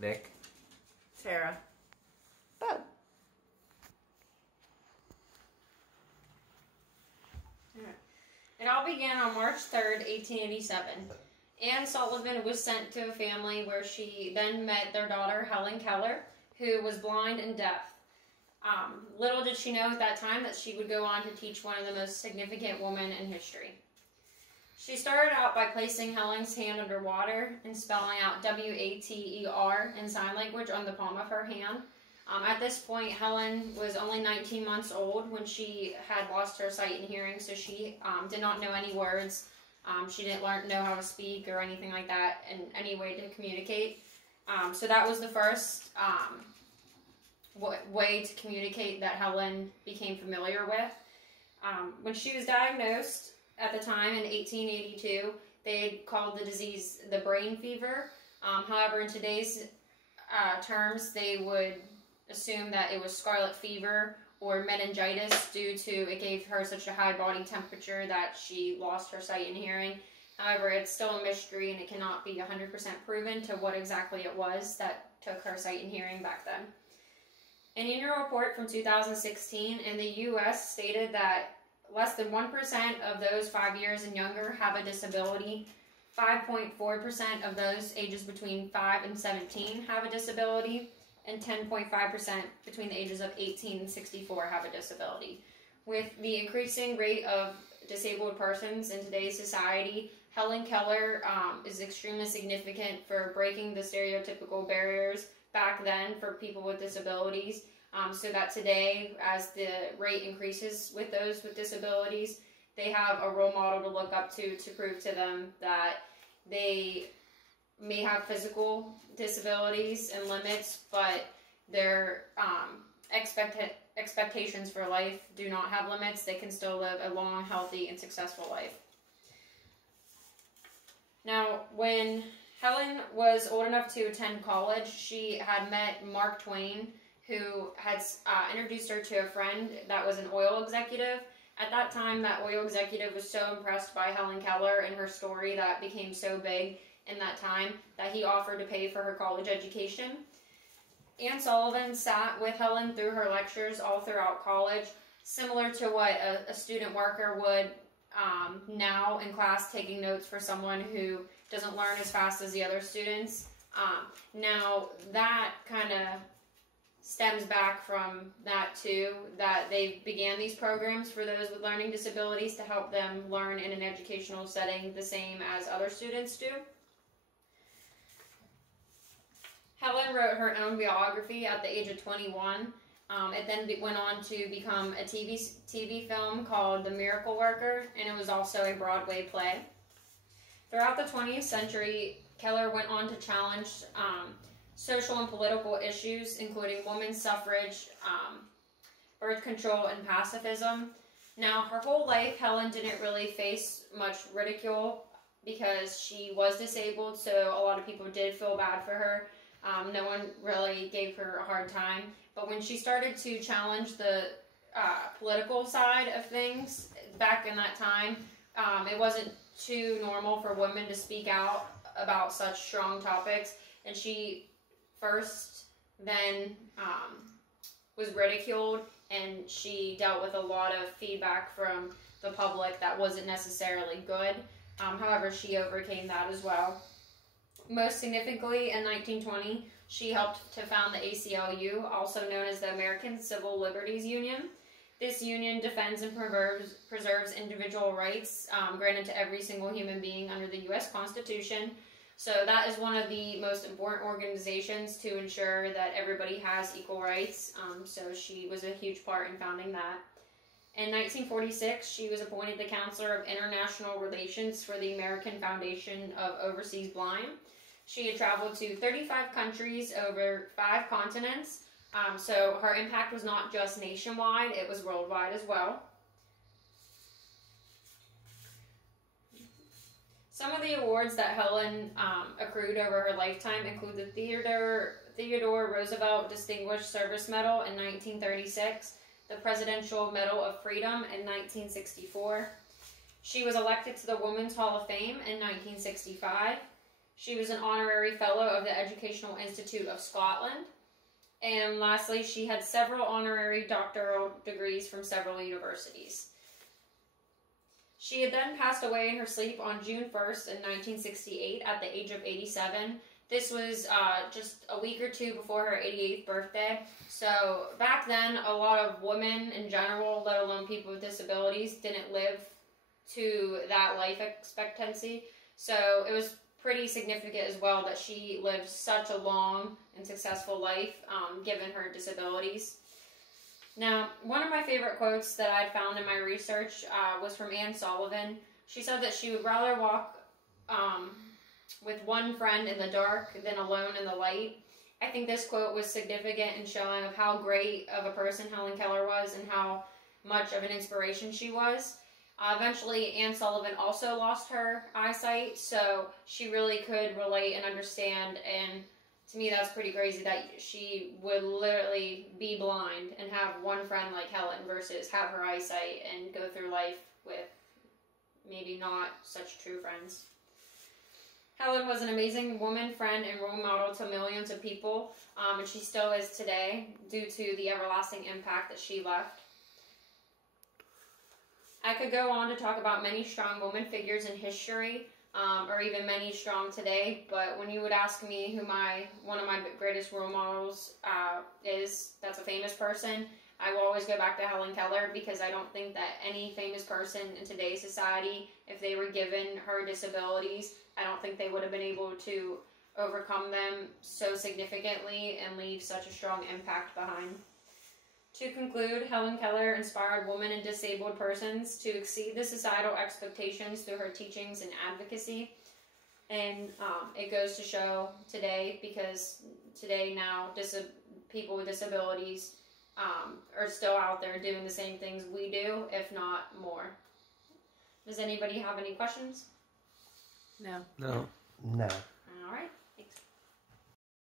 Nick. Tara. Bo. It all began on March 3rd, 1887. Anne Sullivan was sent to a family where she then met their daughter, Helen Keller, who was blind and deaf. Little did she know at that time that she would go on to teach one of the most significant women in history. She started out by placing Helen's hand underwater and spelling out W-A-T-E-R in sign language on the palm of her hand. At this point, Helen was only 19 months old when she had lost her sight and hearing, so she did not know any words. She didn't know how to speak or anything like that in any way to communicate. So that was the first way to communicate that Helen became familiar with. When she was diagnosed at the time in 1882, they called the disease the brain fever. However, in today's terms, they would assume that it was scarlet fever or meningitis due to it gave her such a high body temperature that she lost her sight and hearing. However, it's still a mystery and it cannot be 100% proven to what exactly it was that took her sight and hearing back then. An annual report from 2016 in the U.S. stated that less than 1% of those 5 years and younger have a disability. 5.4% of those ages between 5 and 17 have a disability, and 10.5% between the ages of 18 and 64 have a disability. With the increasing rate of disabled persons in today's society, Helen Keller is extremely significant for breaking the stereotypical barriers back then for people with disabilities, so that today, as the rate increases with those with disabilities, they have a role model to look up to prove to them that they may have physical disabilities and limits, but their expectations for life do not have limits. They can still live a long, healthy, and successful life. Now, when Helen was old enough to attend college, she had met Mark Twain, who had introduced her to a friend that was an oil executive. At that time, that oil executive was so impressed by Helen Keller and her story that became so big in that time that he offered to pay for her college education. Anne Sullivan sat with Helen through her lectures all throughout college, similar to what a student worker would now in class, taking notes for someone who doesn't learn as fast as the other students. Now that kind of stems back from that too, that they began these programs for those with learning disabilities to help them learn in an educational setting the same as other students do. Helen wrote her own biography at the age of 21. It then went on to become a TV film called The Miracle Worker, and it was also a Broadway play. Throughout the 20th century, Keller went on to challenge social and political issues, including women's suffrage, birth control, and pacifism. Now, her whole life, Helen didn't really face much ridicule because she was disabled, so a lot of people did feel bad for her. No one really gave her a hard time. But when she started to challenge the political side of things back in that time, it wasn't too normal for women to speak out about such strong topics. And she first then was ridiculed, and she dealt with a lot of feedback from the public that wasn't necessarily good. However, she overcame that as well. Most significantly, in 1920, she helped to found the ACLU, also known as the American Civil Liberties Union. This union defends and preserves individual rights granted to every single human being under the U.S. Constitution. So that is one of the most important organizations to ensure that everybody has equal rights. So she was a huge part in founding that. In 1946, she was appointed the Counselor of International Relations for the American Foundation of Overseas Blind. She had traveled to 35 countries over 5 continents, so her impact was not just nationwide, it was worldwide as well. Some of the awards that Helen accrued over her lifetime include the Theodore Roosevelt Distinguished Service Medal in 1936, the Presidential Medal of Freedom in 1964. She was elected to the Women's Hall of Fame in 1965. She was an honorary fellow of the Educational Institute of Scotland. And lastly, she had several honorary doctoral degrees from several universities. She had then passed away in her sleep on June 1st in 1968 at the age of 87. This was just a week or two before her 88th birthday. So back then, a lot of women in general, let alone people with disabilities, didn't live to that life expectancy. So it was pretty significant as well that she lived such a long and successful life given her disabilities. Now, one of my favorite quotes that I'd found in my research was from Anne Sullivan. She said that she would rather walk with one friend in the dark than alone in the light. I think this quote was significant in showing of how great of a person Helen Keller was and how much of an inspiration she was. Eventually, Anne Sullivan also lost her eyesight, so she really could relate and understand, and to me that's pretty crazy that she would literally be blind and have one friend like Helen versus have her eyesight and go through life with maybe not such true friends. Helen was an amazing woman, friend, and role model to millions of people, and she still is today due to the everlasting impact that she left. I could go on to talk about many strong woman figures in history, or even many strong today, but when you would ask me who one of my greatest role models is, that's a famous person, I will always go back to Helen Keller, because I don't think that any famous person in today's society, if they were given her disabilities, I don't think they would have been able to overcome them so significantly and leave such a strong impact behind. To conclude, Helen Keller inspired women and disabled persons to exceed the societal expectations through her teachings and advocacy. And it goes to show today, because today now people with disabilities are still out there doing the same things we do, if not more. Does anybody have any questions? No. No. No. All right.